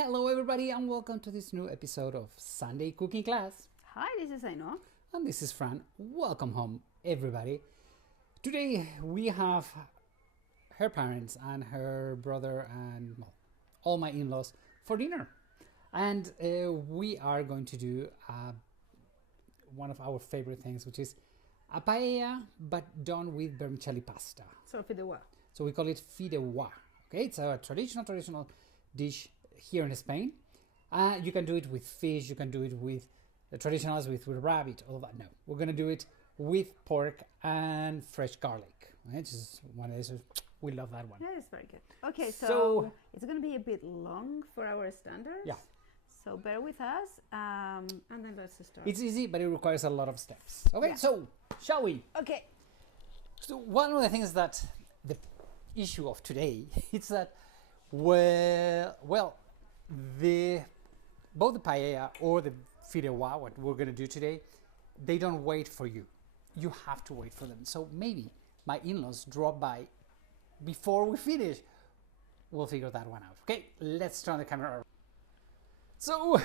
Hello everybody and welcome to this new episode of Sunday Cooking Class. Hi, this is Ainhoa. And this is Fran. Welcome home everybody. Today we have her parents and her brother and all my in-laws for dinner. And we are going to do one of our favorite things, which is a paella but done with vermicelli pasta. So fideuá. So we call it fideuá. Okay, it's a traditional dish here in Spain. You can do it with fish, you can do it with the traditionals with rabbit, all of that. No, we're going to do it with pork and fresh garlic. Right? Just one of these, we love that one. That is very good. Okay, so it's going to be a bit long for our standards. Yeah. So bear with us and then let's start. It's easy, but it requires a lot of steps. Okay, So shall we? Okay. So one of the things that the issue of today is that both the paella or the fideuá, what we're going to do today, they don't wait for you. You have to wait for them. So maybe my in-laws drop by before we finish. We'll figure that one out. Okay, let's turn the camera. So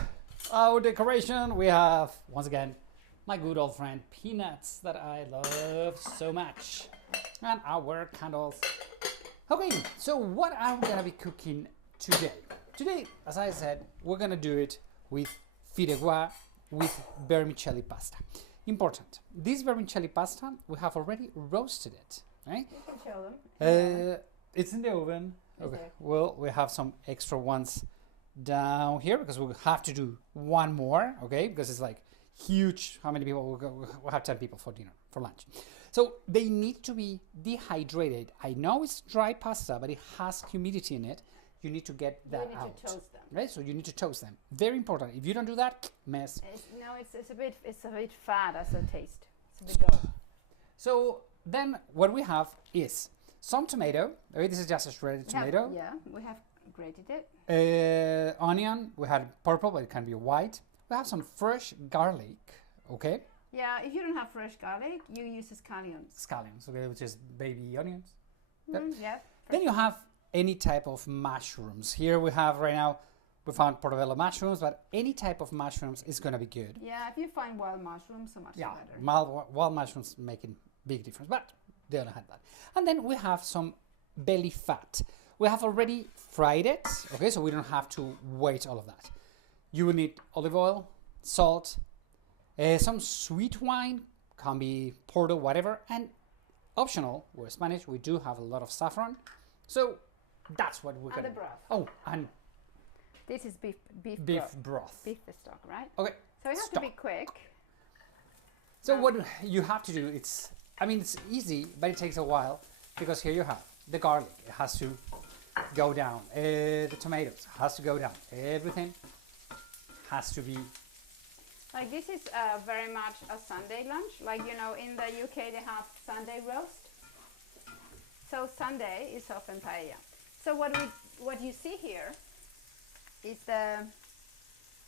our decoration, we have once again my good old friend peanuts that I love so much, and our candles. Okay, so what are we gonna be cooking today? Today, as I said, we're gonna do it with fideuá, with vermicelli pasta. Important. This vermicelli pasta, we have already roasted it, right? You can show them. It's in the oven. Okay. Well, we have some extra ones down here because we'll have to do one more, okay? Because it's like huge. How many people? We'll have 10 people for dinner, for lunch. So they need to be dehydrated. I know it's dry pasta, but it has humidity in it. You need to get that out. You need to toast them. Right? So you need to toast them. Very important. If you don't do that, mess. It's a bit fat as a taste. It's a bit dull. So then what we have is some tomato. Okay, this is just a shredded tomato. We have grated it. Onion. We had purple, but it can be white. We have some fresh garlic. Okay. Yeah, if you don't have fresh garlic, you use scallions. Scallions, okay, which is baby onions. Yeah. Then you have any type of mushrooms. Here we have right now, we found portobello mushrooms, but any type of mushrooms is going to be good. Yeah, if you find wild mushrooms, so much better. Wild mushrooms make a big difference, but they don't have that. And then we have some belly fat. We have already fried it, okay, so we don't have to wait all of that. You will need olive oil, salt, some sweet wine, can be Porto, whatever, and optional, we're Spanish, we do have a lot of saffron. So that's what we're going to do. And the broth. Oh, and this is beef broth. Beef stock, right? Okay. So we have to be quick. So what you have to do, it's easy, but it takes a while, because here you have the garlic. It has to go down. The tomatoes has to go down. Everything has to be. Like this is very much a Sunday lunch. Like, in the UK they have Sunday roast. So Sunday is often paella. So what you see here is the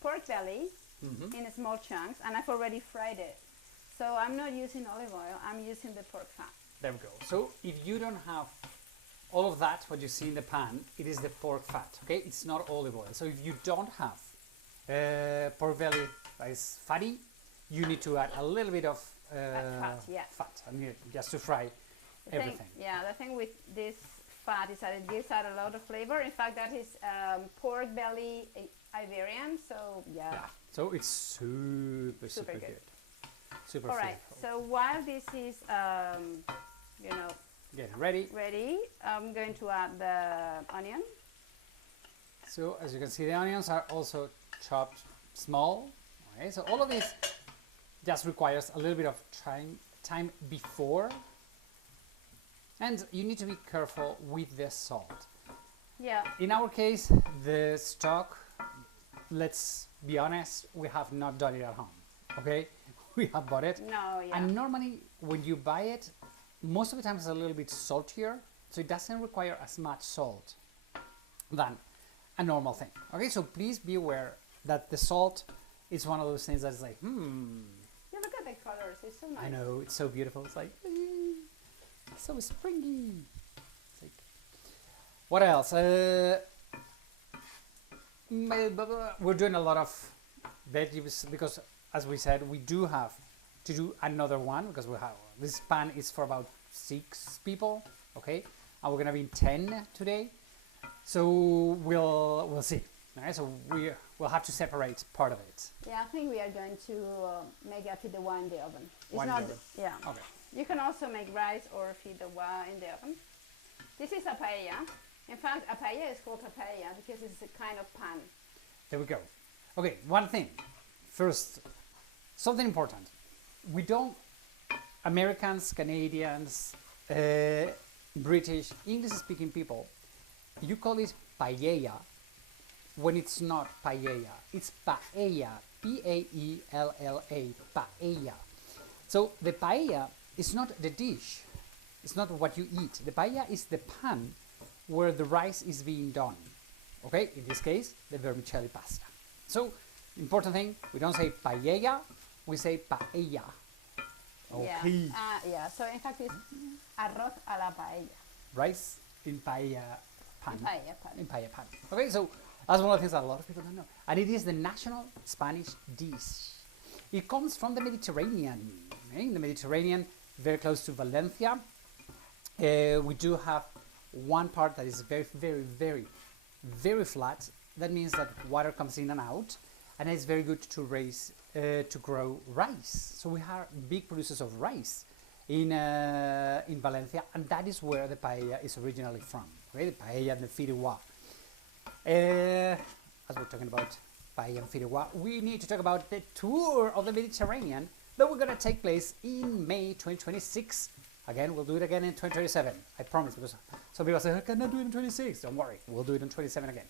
pork belly in small chunks, and I've already fried it. So I'm not using olive oil, I'm using the pork fat. There we go. So if you don't have all of that, what you see in the pan, it is the pork fat, okay? It's not olive oil. So if you don't have pork belly that is fatty, you need to add a little bit of fat, just to fry everything. The thing with this fat is that it gives out a lot of flavor. In fact, that is pork belly Iberian, so yeah. So it's super good. Super all right, flavorful. So while this is, getting ready, I'm going to add the onion. So as you can see, the onions are also chopped small. Okay, so all of this just requires a little bit of time before. And you need to be careful with the salt. Yeah. In our case, the stock, let's be honest, we have not done it at home. Okay? We have bought it. No, yeah. And normally when you buy it, most of the time it's a little bit saltier, so it doesn't require as much salt than a normal thing. Okay, so please be aware that the salt is one of those things that's like, Yeah, look at the colors, it's so nice. I know, it's so beautiful. It's like, so springy. It's like, what else? We're doing a lot of veggies because, as we said, we do have to do another one because we have this pan is for about 6 people, okay, and we're gonna be 10 today, so we'll see. All right, so we'll have to separate part of it. Yeah, I think we are going to make a fideuá in the oven. It's One in not, the oven. yeah. Okay. You can also make rice or fideuá in the oven. This is a paella. In fact, a paella is called a paella because it's a kind of pan. There we go. Okay, one thing. First, something important. We don't, Americans, Canadians, British, English-speaking people, you call it paella when it's not paella. It's paella, P-A-E-L-L-A, paella. So the paella is not the dish. It's not what you eat. The paella is the pan where the rice is being done. Okay, in this case, the vermicelli pasta. So, important thing, we don't say paella, we say paella. Okay. Yeah, so in fact it's arroz a la paella. Rice in paella pan. In paella pan. Okay, so that's one of the things that a lot of people don't know. And it is the national Spanish dish. It comes from the Mediterranean. Okay? In the Mediterranean, very close to Valencia. We do have one part that is very, very, very, very flat. That means that water comes in and out, and it's very good to raise, to grow rice. So we are big producers of rice in Valencia, and that is where the paella is originally from. Okay? The paella and the fideuá. As we're talking about paella and fideuá, we need to talk about the tour of the Mediterranean that we're going to take place in May 2026. Again, we'll do it again in 2027. I promise, because some people say, I cannot do it in 26. Don't worry, we'll do it in 27 again.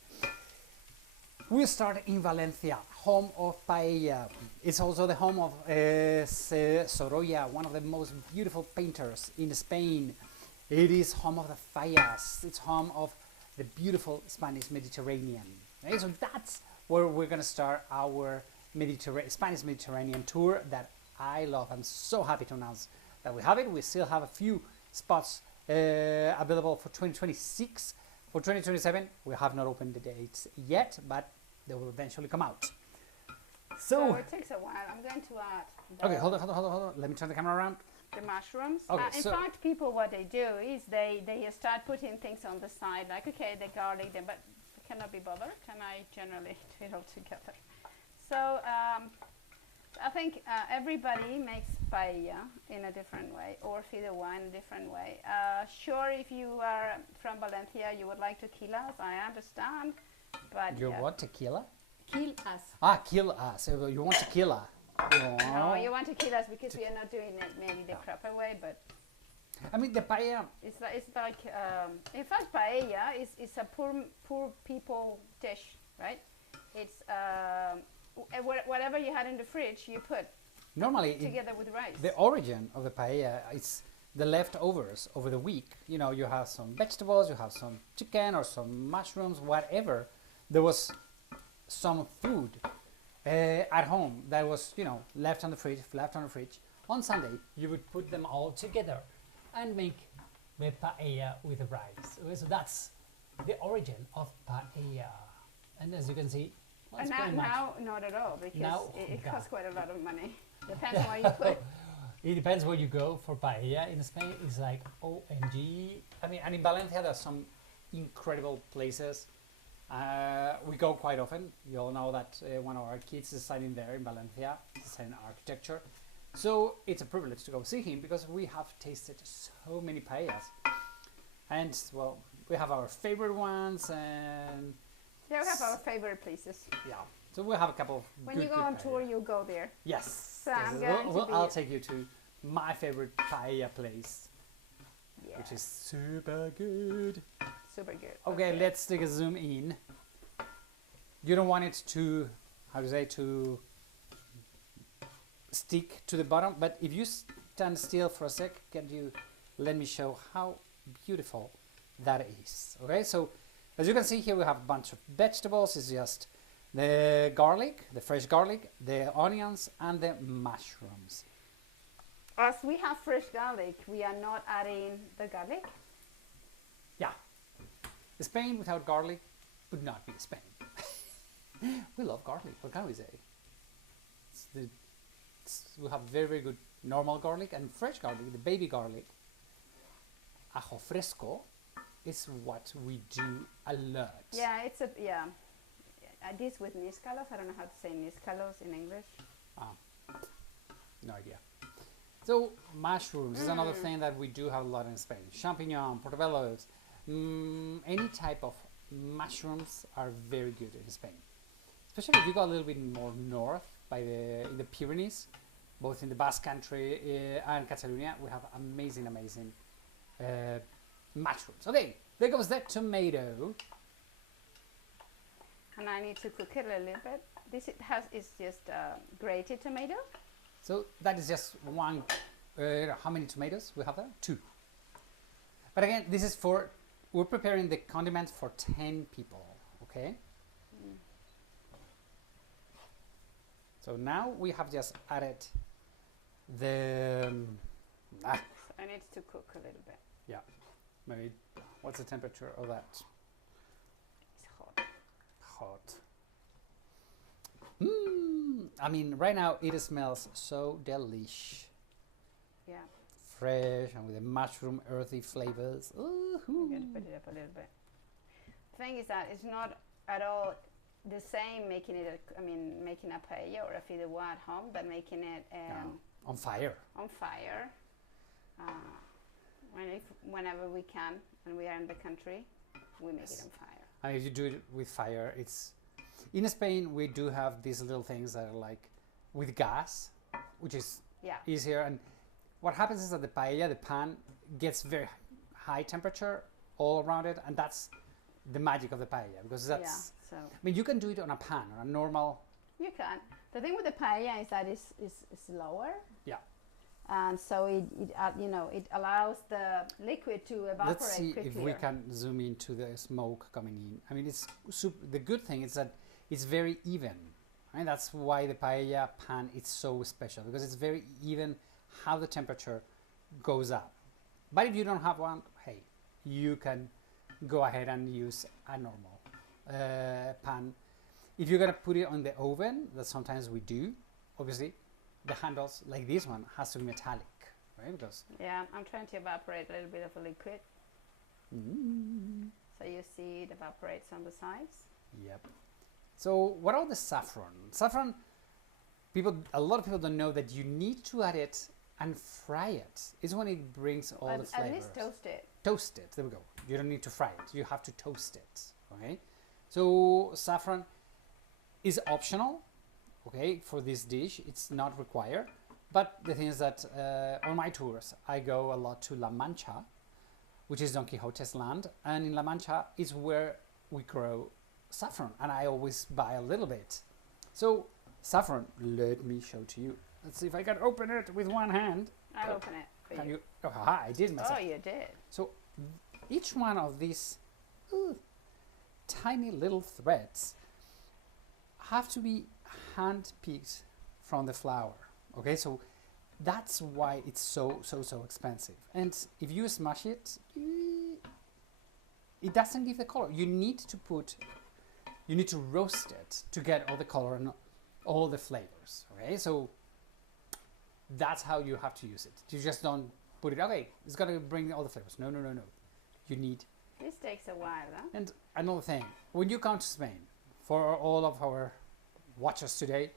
We'll start in Valencia, home of paella. It's also the home of Sorolla, one of the most beautiful painters in Spain. It is home of the fallas. It's home of the beautiful Spanish Mediterranean. Okay, so that's where we're going to start our Spanish Mediterranean tour that I love. I'm so happy to announce that we have it. We still have a few spots available for 2026. For 2027, we have not opened the dates yet, but they will eventually come out. So it takes a while. I'm going to add. Okay, hold on. Let me turn the camera around. The mushrooms. Okay, in fact, people, what they do is they start putting things on the side, like, okay, the garlic, but cannot be bothered, and I generally do it all together. So I think everybody makes paella in a different way, or fideuá in a different way. Sure, if you are from Valencia, you would like tequilas, I understand, but You want tequila? Kill us. Ah, kill us. You want tequila? No, you want tequilas because we are not doing it maybe the proper way, but I mean, the paella. it's like in fact, paella is a poor people dish, right? It's whatever you had in the fridge, you put Normally, together with rice. the origin of the paella is the leftovers over the week. You know, you have some vegetables, you have some chicken or some mushrooms, whatever. There was some food at home that was, you know, left on the fridge. On Sunday, you would put them all together and make the paella with the rice. Okay, so that's the origin of paella. And as you can see, well, And it's pretty much- now, not at all, because Now, it God. costs quite a lot of money. Depends on what you put. It depends where you go for paella. In Spain, it's like OMG. I mean, and in Valencia, there's some incredible places. We go quite often. You all know that one of our kids is studying there in Valencia, studying architecture. So it's a privilege to go see him because we have tasted so many paellas. And, well, we have our favorite ones and Yeah, we have our favorite places. yeah. So we'll have a couple of When good, you go good on tour, paella. you go there. Yes. So yes, I'm yes. going to be- I'll take you to my favorite paella place, Yeah, which is super good. super good. Okay, let's take a zoom in. You don't want it to, how to say, to stick to the bottom, but if you stand still for a sec, can you let me show how beautiful that is? Okay, so as you can see here, we have a bunch of vegetables. It's just the garlic, the fresh garlic, the onions, and the mushrooms. As we have fresh garlic, we are not adding the garlic. Yeah. Spain without garlic would not be Spain. We love garlic. What can we say? We have very, very good normal garlic and fresh garlic, the baby garlic. Ajo fresco is what we do a lot. Yeah, it's a this with níscalos. I don't know how to say níscalos in English. No idea. So mushrooms is another thing that we do have a lot in Spain. Champignon, portobellos, any type of mushrooms are very good in Spain. Especially if you go a little bit more north in the Pyrenees, both in the Basque Country and Catalonia, we have amazing mushrooms. Okay, there goes that tomato. And I need to cook it a little bit. This is just grated tomato. So that is just one. How many tomatoes we have there? 2. But again, this is we're preparing the condiments for 10 people. Okay. So now we have just added the. So I need to cook a little bit. Yeah. Maybe. What's the temperature of that? It's hot. Hot. I mean, right now it smells so delish. Yeah. Fresh and with the mushroom earthy flavors. I'm going to put it up a little bit. The thing is that it's not at all the same making making a paella or a fideuá at home than making it on fire. On fire. Whenever we can, and we are in the country, we make it on fire. And if you do it with fire, it's in Spain we do have these little things that are like with gas, which is easier. And what happens is that the paella, the pan, gets very high temperature all around it, and that's the magic of the paella, because that's. So I mean, you can do it on a pan, on a normal. You can. The thing with the paella is that it's lower. Yeah. And so it allows the liquid to evaporate. Let's see quickly. if we can zoom into the smoke coming in. I mean, it's the good thing is that it's very even. Right? That's why the paella pan is so special, because it's very even how the temperature goes up. But if you don't have one, hey, you can go ahead and use a normal pan. If you're gonna put it on the oven, that sometimes we do, obviously, the handles like this one has to be metallic, right? Because I'm trying to evaporate a little bit of a liquid. So you see it evaporates on the sides. Yep. So what about the saffron? Saffron, a lot of people don't know that you need to add it and fry it. It's when it brings all the flavors. At least toast it. Toast it. There we go. You don't need to fry it. You have to toast it. Okay. So saffron is optional. Okay, for this dish, it's not required. But the thing is that on my tours, I go a lot to La Mancha, which is Don Quixote's land, and in La Mancha is where we grow saffron, and I always buy a little bit. So saffron, let me show to you. Let's see if I can open it with one hand. I'll open it for Can you. Oh, haha, I did myself. Oh, you did. So each one of these tiny little threads have to be hand-picked from the flour. Okay, so that's why it's so expensive. And if you smash it, it doesn't give the color. You need to roast it to get all the color and all the flavors. Okay, so that's how you have to use it. You just don't put it, okay, it's gonna bring all the flavors. No. You need. This takes a while, huh? And another thing, when you come to Spain, for all of our watchers today,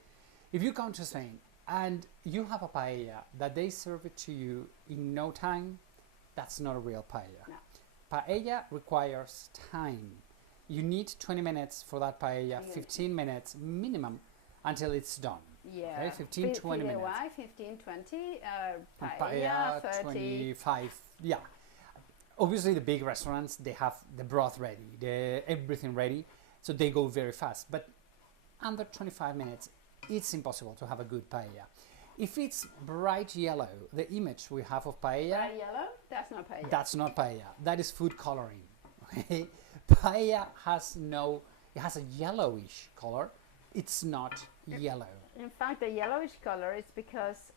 if you come to Spain and you have a paella that they serve it to you in no time, that's not a real paella. No. Paella requires time. You need 20 minutes for that paella, 15 minutes minimum until it's done. Yeah. Okay? 15, 20 minutes. 15, 20, paella, 30. 25. Yeah. Obviously, the big restaurants, they have the broth ready, everything ready, so they go very fast. But under 25 minutes, it's impossible to have a good paella. If it's bright yellow, the image we have of paella... Bright yellow? That's not paella. That's not paella. That is food coloring. Okay? Paella has it has a yellowish color. It's not yellow. In fact, the yellowish color is because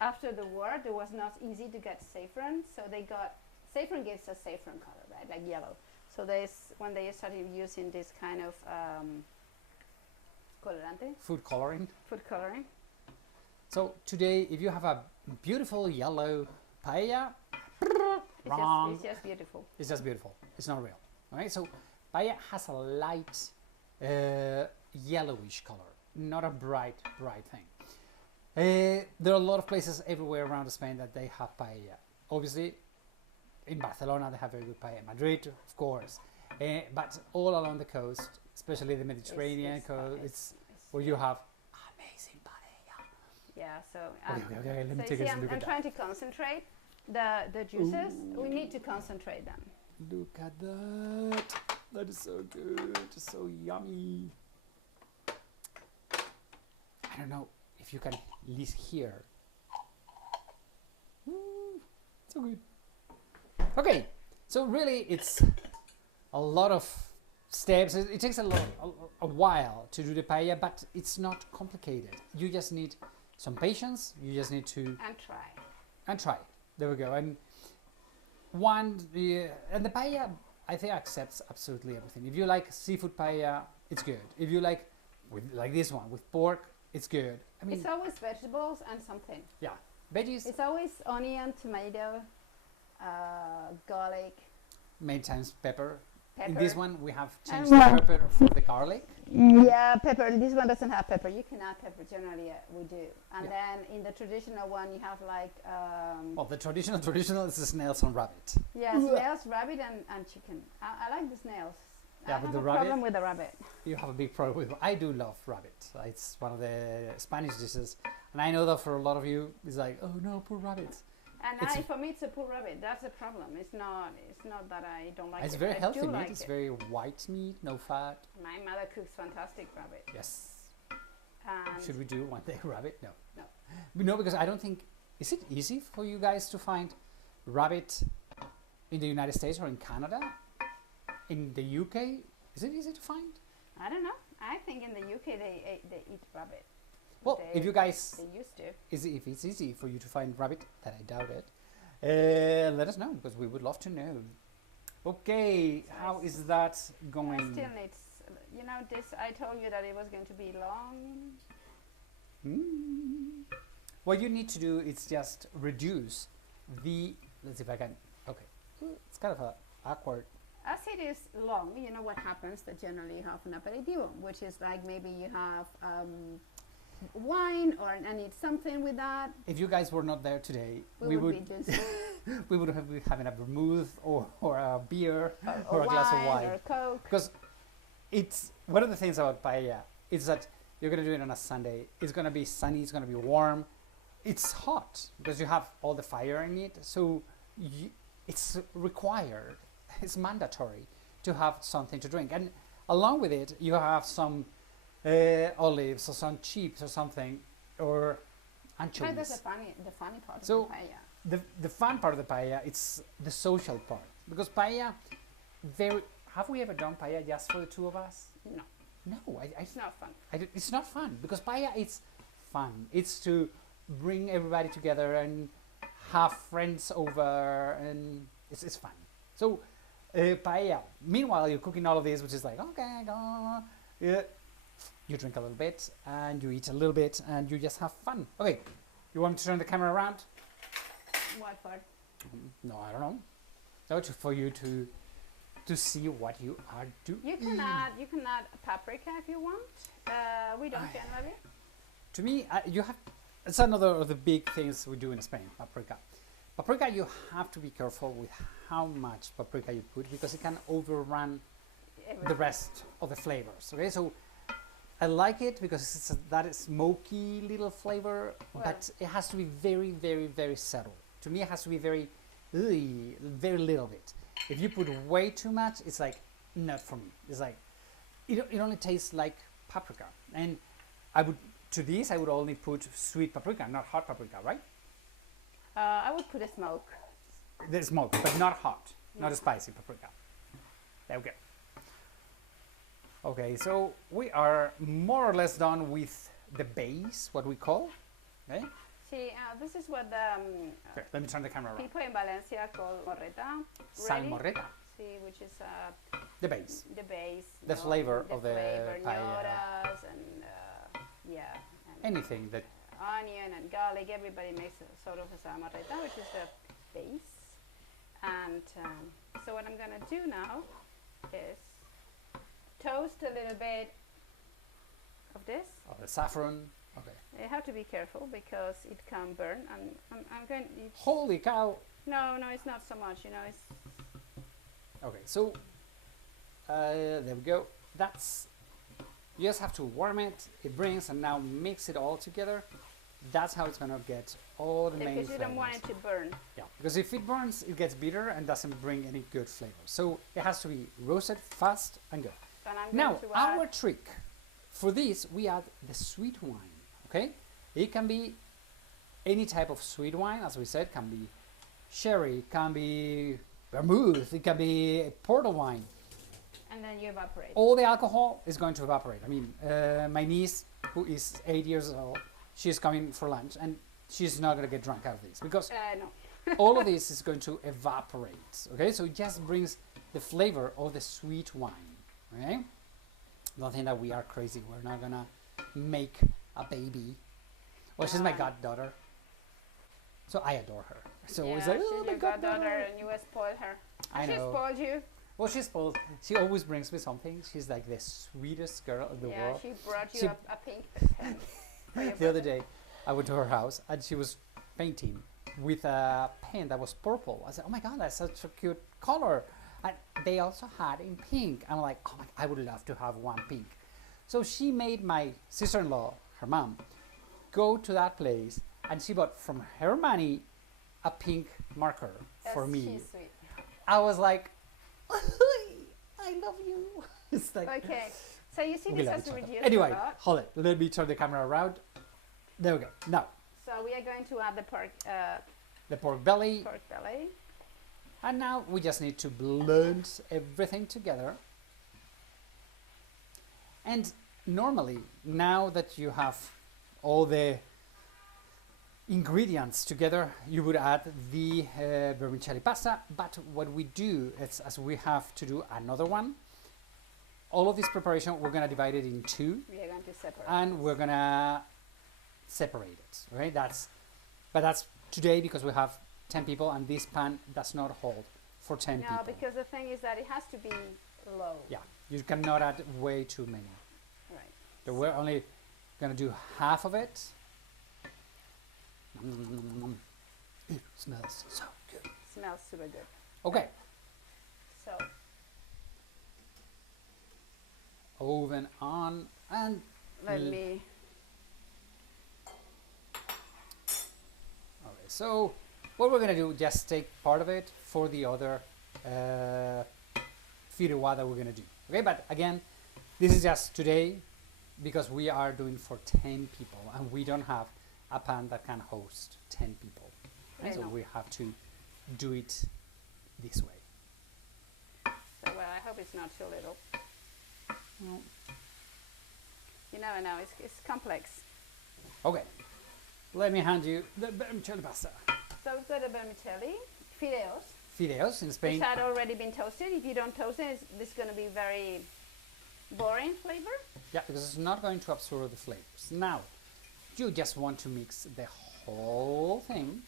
after the war, it was not easy to get saffron, so saffron gives a saffron color, right, like yellow. So there's when they started using this kind of colorante, Food coloring. food coloring. So today, if you have a beautiful yellow paella, wrong. It's just beautiful. It's just beautiful. It's not real. Okay, so paella has a light yellowish color, not a bright thing. There are a lot of places everywhere around Spain that they have paella. Obviously, in Barcelona they have very good paella. Madrid, of course, but all along the coast, especially the Mediterranean coast, it's where you have amazing paella. Yeah. So Okay, let me so take you see, a look I'm at trying to concentrate the juices. We need to concentrate them. Look at that. That is so good. It's so yummy. I don't know if you can at least hear. So good. Okay, so really it's a lot of steps. It takes a while to do the paella, but it's not complicated. You just need some patience. You just need to And try. There we go. And the paella, I think, accepts absolutely everything. If you like seafood paella, it's good. If you like this one with pork, it's good. I mean, It's always vegetables and something. yeah, veggies, It's always onion, tomato, garlic, many times pepper. pepper. In this one, we have changed And the pepper for the garlic. Yeah, pepper. This one doesn't have pepper. You can add pepper. Generally, we do. And Yeah. then in the traditional one, you have like Well, the traditional is the snails and rabbit. snails, rabbit, and chicken. I like the snails. Yeah, I with have the a rabbit? problem with the rabbit. You have a big problem with. I do love rabbit. It's one of the Spanish dishes, and I know that for a lot of you, it's like, oh no, poor rabbits. And It's- for me, it's a poor rabbit. That's the problem. It's not that I don't like It's it. very I healthy do meat. like It's it. very white meat, no fat. My mother cooks fantastic rabbit. Yes. And Should we do one day rabbit? No. No. No, because I don't think. Is it easy for you guys to find rabbit in the United States or in Canada? In the UK, is it easy to find? I don't know. I think in the UK they eat rabbit. Well, They- if you guys, They used to. if it's easy for you to find rabbit, that I doubt it, let us know because we would love to know. Okay, how is that I going? still need, this. I told you that it was going to be long. What you need to do is just reduce the. Let's see if I can. Okay, it's kind of a awkward. As it is long, you know what happens that generally you have an aperitivo, which is like maybe you have wine or I need something with that. If you guys were not there today, We would be just we would have been having a vermouth or a beer or or a glass of wine. or Coke. Because it's one of the things about paella is that you're gonna do it on a Sunday. It's gonna be sunny. It's gonna be warm. It's hot because you have all the fire in it. So it's required. It's mandatory to have something to drink, and along with it, you have some olives or some chips or something, or anchovies. That's the funny part So- of the paella. The fun part of the paella, it's the social part. Because paella, have we ever done paella just for the two of us? No, No, it's not fun. it's not fun. Because paella, it's fun. It's to bring everybody together and have friends over, and it's fun. So, paella, meanwhile, you're cooking all of this, which is like, okay, you drink a little bit, and you eat a little bit, and you just have fun. Okay, you want me to turn the camera around? What for? No, I don't know. No, for you to see what you are doing. You can add paprika if you want. We don't generally. To me, it's another of the big things we do in Spain, paprika. Paprika, you have to be careful with how much paprika you put because it can overrun the rest of the flavors. Okay, so I like it because it's that smoky little flavor, but it has to be very, very, very subtle. To me, it has to be very little bit. If you put way too much, it's like not for me. It's like it only tastes like paprika, and I would only put sweet paprika, not hot paprika, right? I would put a smoke. The smoke, but not hot, not a spicy paprika. There we go. Okay, so we are more or less done with the base, what we call. Okay, See, this is what okay, let me turn the camera around. people in Valencia call morreta. Salmorreta. see, which is The base. the base. The flavor of the flavor, paella. nyoras and yeah. And Anything that onion and garlic. Everybody makes a sort of a samarreta, which is the base. And so what I'm gonna do now is toast a little bit of this. of the saffron. Okay. You have to be careful because it can burn. And I'm going. Holy cow! No, it's not so much. You know, it's Okay, so there we go. That's, you just have to warm it. It brings, and now mix it all together. That's how it's gonna get all the main because you don't want flavors. it to burn. Yeah, because if it burns, it gets bitter and doesn't bring any good flavor. So it has to be roasted fast and good. And I'm Now, going to add our trick for this, we add the sweet wine. Okay, it can be any type of sweet wine, as we said, can be sherry, can be vermouth, it can be porter wine. and then you evaporate. All the alcohol is going to evaporate. I mean, my niece, who is 8 years old, she's coming for lunch, and she's not going to get drunk out of this because No. all of this is going to evaporate. Okay, so it just brings the flavor of the sweet wine. Okay, don't think that we are crazy. We're not gonna make a baby. Well, she's my goddaughter, so I adore her. So Yeah, it's like, she's oh, my your goddaughter, goddaughter. and you will spoil her. I She know. spoiled you. Well, she's spoiled. She always brings me something. She's like the sweetest girl in the Yeah, world. she brought you She- a pink pen. for your The other birthday. day, I went to her house and she was painting with a pen that was purple. I said, "Oh my god, that's such a cute color!" And they also had in pink. I'm like, "Oh my, I would love to have one pink." So she made my sister-in-law, her mom, go to that place, and she bought from her money a pink marker for Yes, me. She's sweet. I was like, "I love you." It's like, Okay, so you see we this love has each other. reduced a Anyway, lot. hold it. Let me turn the camera around. There we go. Now, So we are going to add the the pork belly. pork belly. And now we just need to blend everything together. And normally, now that you have all the ingredients together, you would add the vermicelli pasta. But what we do is, as we have to do another one, all of this preparation, we're going to divide it in two, We are going to separate. and we're going to separate it, right? But that's today because we have 10 people, and this pan does not hold for 10 No, people. because the thing is that it has to be low. Yeah, you cannot add way too many. Right. So we're only gonna do half of it. It smells so good. Smells super good. Okay, So oven on, and let Mm. me. okay. So what we're gonna do, just take part of it for the other fideuá that we're gonna do. Okay, but again, this is just today because we are doing for 10 people, and we don't have a pan that can host 10 people. I So know. we have to do it this way. So well, I hope it's not too little. Well, You never know. It's complex. okay, let me hand you the vermicelli pasta. So we've got the vermicelli, fideos, Fideos in which Spain. had already been toasted. If you don't toast it, it's going to be very boring flavor. Yeah, because it's not going to absorb the flavors. Now, you just want to mix the whole thing.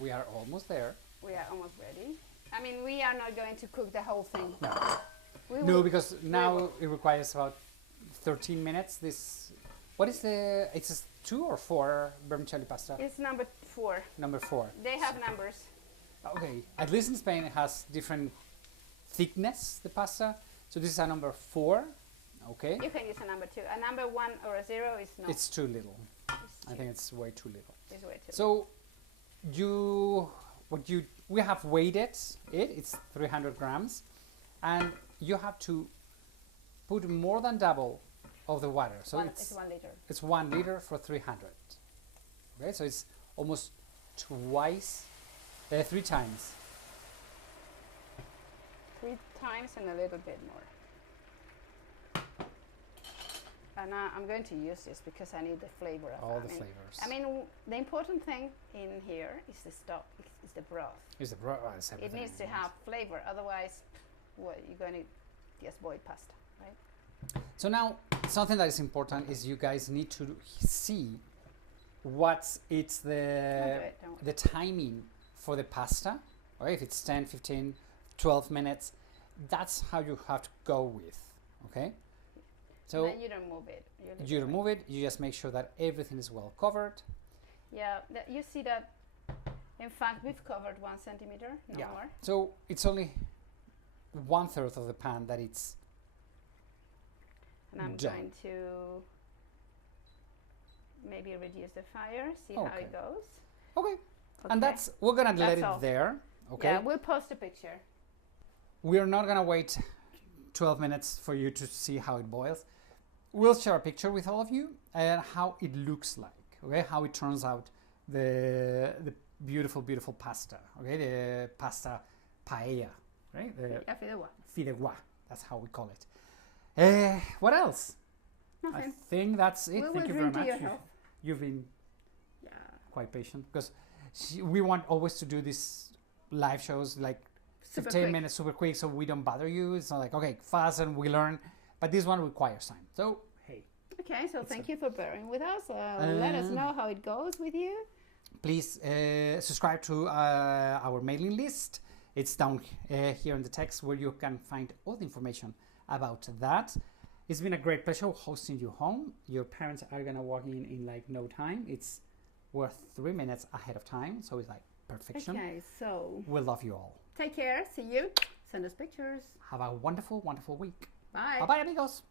We are almost there. We are almost ready. I mean, we are not going to cook the whole thing. No, We no, will- because we now will. it requires about 13 minutes. This, what is the? It's a 2 or 4 vermicelli pasta. It's number 4. Number 4. They have numbers. Okay, at least in Spain it has different thickness, the pasta. So this is a number 4. Okay, You can use a number 2. A number 1 or a 0 is not. it's too little. It's I two. think it's way too little. It's way too. So we have weighted it. It's 300 grams, and you have to put more than double of the water. So it's 1 liter. it's 1 liter for 300. Okay, so it's almost twice, 3 times. 3 times and a little bit more. and I'm going to use this because I need the flavor of All it. the flavors. I mean, the important thing in here is the stock, is the broth. Is the broth? Oh, it's It everything. needs to have flavor, otherwise, well, you're going to just boil pasta, right? So now, something that is important is you guys need to see what's it's Don't do it, don't worry. the timing for the pasta, or if it's 10, 15, 12 minutes, that's how you have to go with, okay? So Then you don't move it. leave you it remove it, you just make sure that everything is well covered. Yeah, you see that, in fact, we've covered 1 centimeter, no more. So it's only 1/3 of the pan that it's And I'm done. going to maybe reduce the fire, see how Okay. it goes. okay. Okay. And we're gonna let That's it all. there, okay? Yeah, we'll post a picture. We're not gonna wait 12 minutes for you to see how it boils. We'll share a picture with all of you and how it looks like, okay? How it turns out, the beautiful, beautiful pasta, okay? The pasta paella, right? The Yeah, fideuá. fideuá, that's how we call it. What else? Nothing. I think that's it. We Thank will you drink very to much. your health. You've been Yeah. quite patient because we want always to do these live shows like Super 15 quick. minutes super quick so we don't bother you. It's not like, okay, fast and we learn, but this one requires time. So, hey, Okay, so thank you for bearing with us. Let us know how it goes with you. please subscribe to our mailing list. It's down here in the text where you can find all the information about that. It's been a great pleasure hosting you home. Your parents are gonna walk in like no time. We're 3 minutes ahead of time, so it's like perfection. Okay, so We love you all. take care. See you. Send us pictures. Have a wonderful, wonderful week. Bye. Bye bye, amigos.